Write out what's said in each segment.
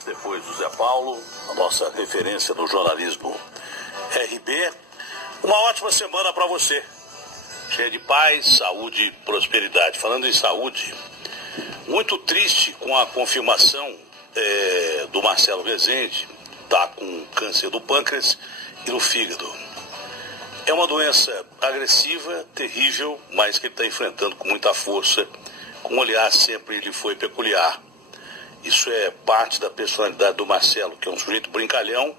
Depois do Zé Paulo, a nossa referência no jornalismo RB, uma ótima semana para você, cheia de paz, saúde e prosperidade. Falando em saúde, muito triste com a confirmação do Marcelo Rezende, está com câncer do pâncreas e do fígado. É uma doença agressiva, terrível, mas que ele está enfrentando com muita força, como aliás sempre ele foi peculiar. Isso é parte da personalidade do Marcelo, que é um sujeito brincalhão,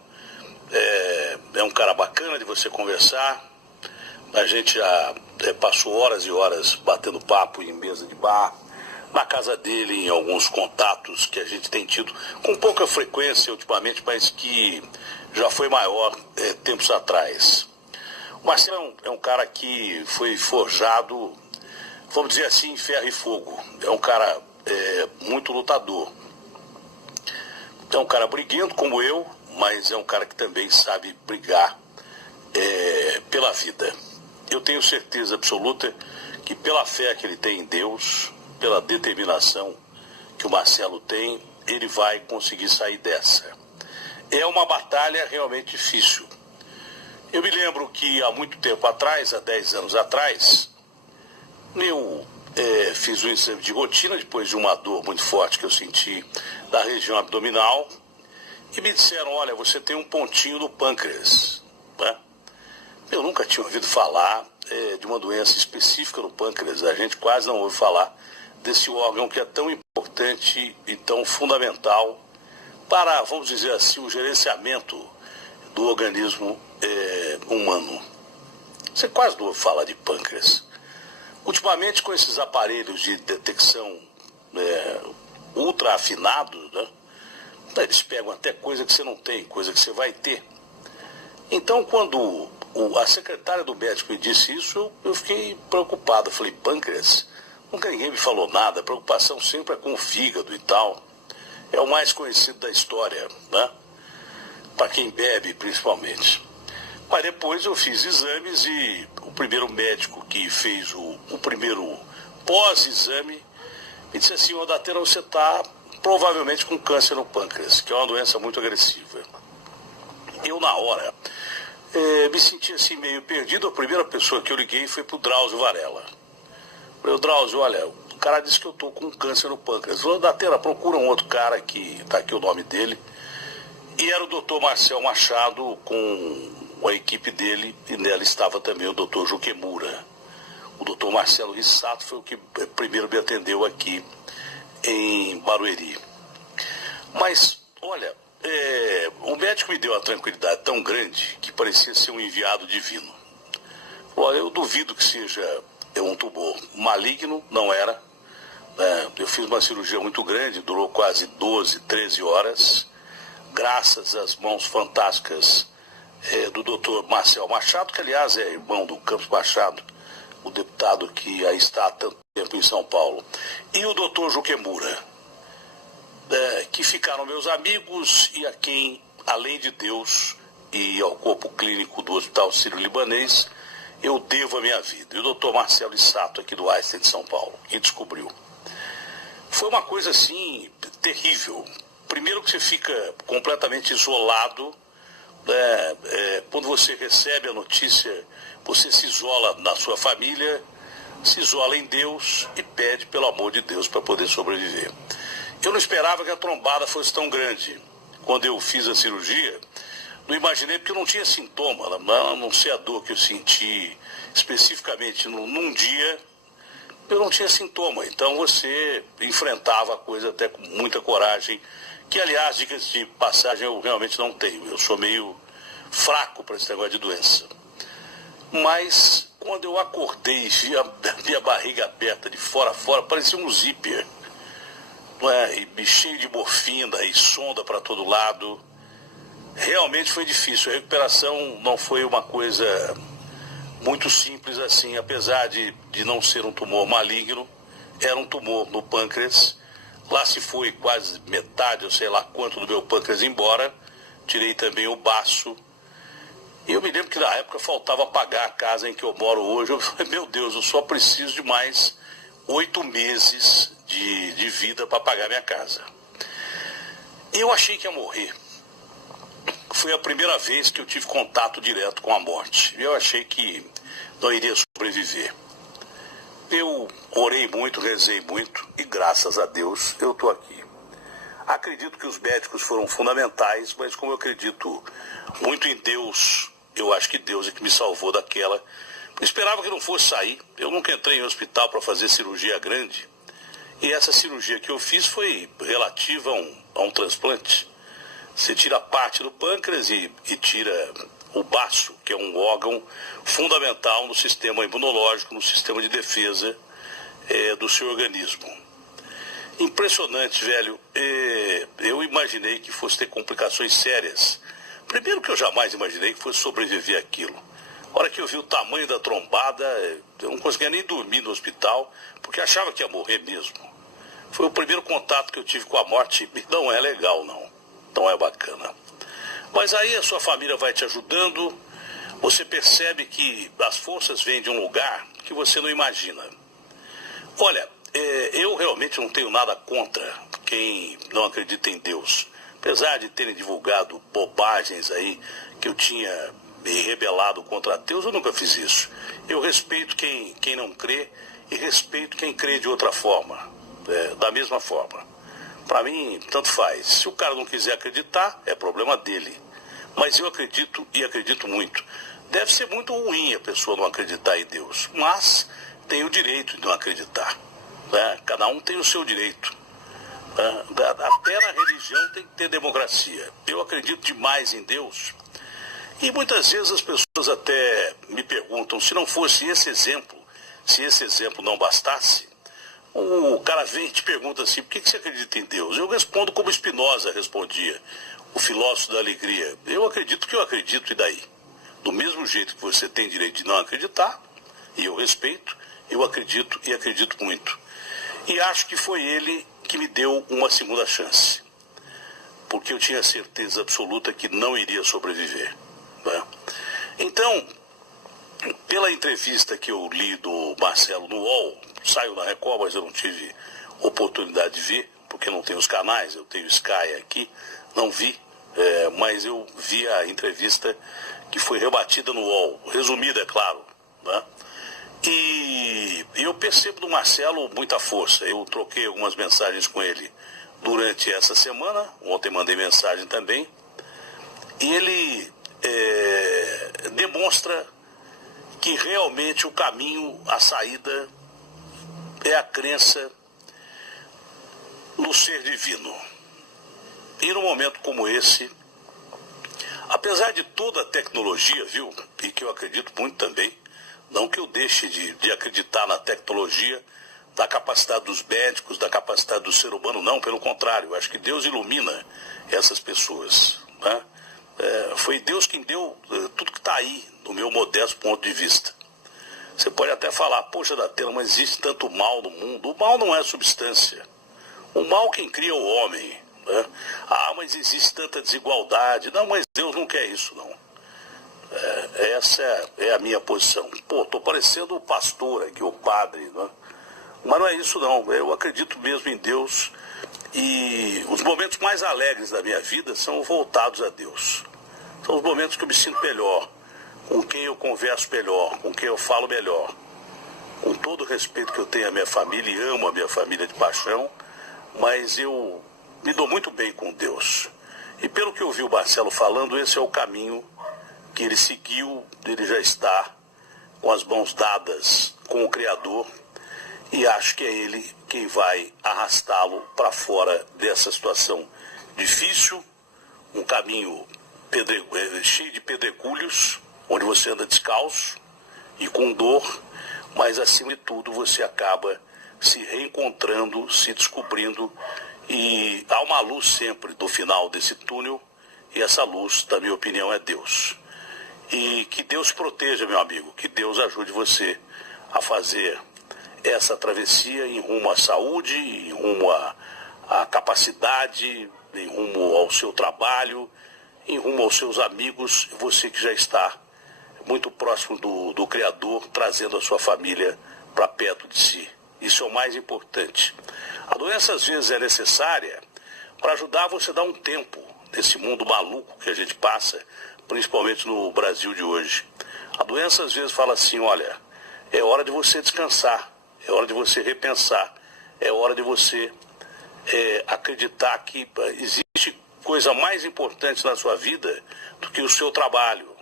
é um cara bacana de você conversar. A gente já passou horas e horas batendo papo em mesa de bar, na casa dele, em alguns contatos que a gente tem tido com pouca frequência ultimamente, mas que já foi maior tempos atrás. O Marcelo é um cara que foi forjado, vamos dizer assim, em ferro e fogo. É um cara muito lutador. É um cara briguento como eu, mas é um cara que também sabe brigar pela vida. Eu tenho certeza absoluta que pela fé que ele tem em Deus, pela determinação que o Marcelo tem, ele vai conseguir sair dessa. É uma batalha realmente difícil. Eu me lembro que há muito tempo atrás, há 10 anos atrás, eu fiz um exame de rotina depois de uma dor muito forte que eu senti na região abdominal e me disseram, olha, você tem um pontinho no pâncreas. Né? Eu nunca tinha ouvido falar de uma doença específica no pâncreas. A gente quase não ouve falar desse órgão que é tão importante e tão fundamental para, vamos dizer assim, o gerenciamento do organismo humano. Você quase não ouve falar de pâncreas. Ultimamente, com esses aparelhos de detecção ultra afinados, né, eles pegam até coisa que você não tem, coisa que você vai ter. Então, quando a secretária do médico me disse isso, eu fiquei preocupado. Eu falei, pâncreas? Nunca ninguém me falou nada. A preocupação sempre é com o fígado e tal. É o mais conhecido da história, né? Para quem bebe, principalmente. Mas depois eu fiz exames e o primeiro médico que fez o primeiro pós-exame me disse assim, ô Datena, você está provavelmente com câncer no pâncreas, que é uma doença muito agressiva. Eu, na hora, me senti assim meio perdido. A primeira pessoa que eu liguei foi pro Drauzio Varela. Falei, Drauzio, olha, o cara disse que eu estou com câncer no pâncreas. Falei, Datena, procura um outro cara que está aqui o nome dele. E era o doutor Marcel Machado com a equipe dele, e nela estava também o doutor Juquemura. O doutor Marcelo Rissato foi o que primeiro me atendeu aqui em Barueri. Mas, olha, o médico me deu uma tranquilidade tão grande que parecia ser um enviado divino. Olha, eu duvido que seja um tumor maligno, não era. Eu fiz uma cirurgia muito grande, durou quase 12, 13 horas, graças às mãos fantásticas do doutor Marcel Machado, que aliás é irmão do Campos Machado, o deputado que aí está há tanto tempo em São Paulo, e o doutor Juquemura, que ficaram meus amigos e a quem, além de Deus e ao corpo clínico do Hospital Sírio-Libanês, eu devo a minha vida. E o doutor Marcelo Rissato, aqui do Einstein de São Paulo, que descobriu. Foi uma coisa assim terrível. Primeiro que você fica completamente isolado. Quando você recebe a notícia, você se isola na sua família, se isola em Deus e pede pelo amor de Deus para poder sobreviver. Eu não esperava que a trombada fosse tão grande. Quando eu fiz a cirurgia, não imaginei, porque eu não tinha sintoma, a não ser a dor que eu senti especificamente num dia, eu não tinha sintoma. Então você enfrentava a coisa até com muita coragem, que aliás, dicas de passagem, eu realmente não tenho. Eu sou meio fraco para esse negócio de doença. Mas quando eu acordei e vi a minha barriga aberta de fora a fora, parecia um zíper. E cheio de morfina e sonda para todo lado. Realmente foi difícil. A recuperação não foi uma coisa muito simples assim, apesar de não ser um tumor maligno, era um tumor no pâncreas. Lá se foi quase metade, ou sei lá quanto, do meu pâncreas embora. Tirei também o baço. E eu me lembro que na época faltava pagar a casa em que eu moro hoje. Eu falei, meu Deus, eu só preciso de mais 8 meses de vida para pagar minha casa. Eu achei que ia morrer. Foi a primeira vez que eu tive contato direto com a morte. Eu achei que não iria sobreviver. Eu orei muito, rezei muito e graças a Deus eu estou aqui. Acredito que os médicos foram fundamentais, mas como eu acredito muito em Deus, eu acho que Deus é que me salvou daquela. Eu esperava que não fosse sair. Eu nunca entrei em hospital para fazer cirurgia grande. E essa cirurgia que eu fiz foi relativa a um transplante. Você tira parte do pâncreas e tira o baço, que é um órgão fundamental no sistema imunológico, no sistema de defesa do seu organismo. Impressionante, velho. Eu imaginei que fosse ter complicações sérias. Primeiro que eu jamais imaginei que fosse sobreviver àquilo. A hora que eu vi o tamanho da trombada, eu não conseguia nem dormir no hospital, porque achava que ia morrer mesmo. Foi o primeiro contato que eu tive com a morte e não é legal, não. Não é bacana. Mas aí a sua família vai te ajudando, você percebe que as forças vêm de um lugar que você não imagina. Olha, eu realmente não tenho nada contra quem não acredita em Deus. Apesar de terem divulgado bobagens aí, que eu tinha me rebelado contra Deus, eu nunca fiz isso. Eu respeito quem não crê e respeito quem crê de outra forma, da mesma forma. Para mim, tanto faz. Se o cara não quiser acreditar, é problema dele. Mas eu acredito e acredito muito. Deve ser muito ruim a pessoa não acreditar em Deus, mas tem o direito de não acreditar. Né? Cada um tem o seu direito. Até na religião tem que ter democracia. Eu acredito demais em Deus. E muitas vezes as pessoas até me perguntam se não fosse esse exemplo, se esse exemplo não bastasse. O cara vem e te pergunta assim, por que você acredita em Deus? Eu respondo como Spinoza respondia, o filósofo da alegria. Eu acredito que eu acredito, e daí? Do mesmo jeito que você tem direito de não acreditar, e eu respeito, eu acredito e acredito muito. E acho que foi ele que me deu uma segunda chance. Porque eu tinha certeza absoluta que não iria sobreviver. Né? Então, pela entrevista que eu li do Marcelo no UOL, saiu na Record, mas eu não tive oportunidade de ver, porque não tenho os canais, eu tenho Sky aqui, não vi, mas eu vi a entrevista que foi rebatida no UOL, resumida, é claro, né? E eu percebo do Marcelo muita força. Eu troquei algumas mensagens com ele durante essa semana, ontem mandei mensagem também, e ele demonstra que realmente o caminho, a saída, é a crença no ser divino. E num momento como esse, apesar de toda a tecnologia, viu, e que eu acredito muito também, não que eu deixe de acreditar na tecnologia, da capacidade dos médicos, da capacidade do ser humano, não, pelo contrário, eu acho que Deus ilumina essas pessoas, né? Foi Deus quem deu tudo que está aí, do meu modesto ponto de vista. Você pode até falar, poxa, Datena, mas existe tanto mal no mundo. O mal não é substância. O mal quem cria é o homem. Né? Mas existe tanta desigualdade. Não, mas Deus não quer isso, não. Essa é a minha posição. Estou parecendo o pastor aqui, o padre, né? Mas não é isso, não. Eu acredito mesmo em Deus. E os momentos mais alegres da minha vida são voltados a Deus. São os momentos que eu me sinto melhor, com quem eu converso melhor, com quem eu falo melhor. Com todo o respeito que eu tenho à minha família, e amo a minha família de paixão, mas eu me dou muito bem com Deus. E pelo que eu vi o Marcelo falando, esse é o caminho que ele seguiu, ele já está com as mãos dadas com o Criador, e acho que é ele quem vai arrastá-lo para fora dessa situação difícil, um caminho cheio de pedregulhos, onde você anda descalço e com dor, mas acima de tudo você acaba se reencontrando, se descobrindo, e há uma luz sempre no final desse túnel, e essa luz, na minha opinião, é Deus. E que Deus proteja, meu amigo, que Deus ajude você a fazer essa travessia em rumo à saúde, em rumo à capacidade, em rumo ao seu trabalho, em rumo aos seus amigos, você que já está muito próximo do Criador, trazendo a sua família para perto de si. Isso é o mais importante. A doença às vezes é necessária, para ajudar você a dar um tempo nesse mundo maluco que a gente passa, principalmente no Brasil de hoje. A doença às vezes fala assim, olha, é hora de você descansar, é hora de você repensar, é hora de você acreditar que existe coisa mais importante na sua vida do que o seu trabalho.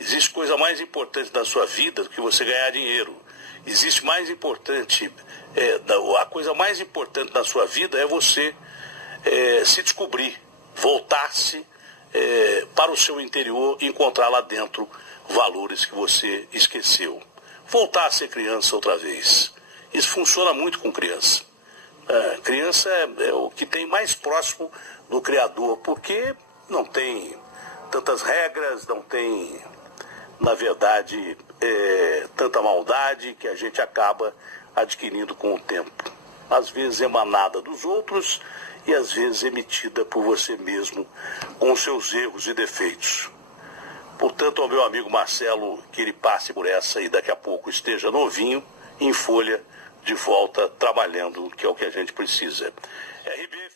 Existe coisa mais importante na sua vida do que você ganhar dinheiro. Existe mais importante, a coisa mais importante na sua vida é você se descobrir, voltar-se para o seu interior e encontrar lá dentro valores que você esqueceu. Voltar a ser criança outra vez. Isso funciona muito com criança. Criança é o que tem mais próximo do Criador, porque não tem tantas regras, não tem, na verdade, tanta maldade que a gente acaba adquirindo com o tempo. Às vezes emanada dos outros e às vezes emitida por você mesmo com os seus erros e defeitos. Portanto, ao meu amigo Marcelo, que ele passe por essa e daqui a pouco esteja novinho, em folha, de volta, trabalhando, que é o que a gente precisa. RB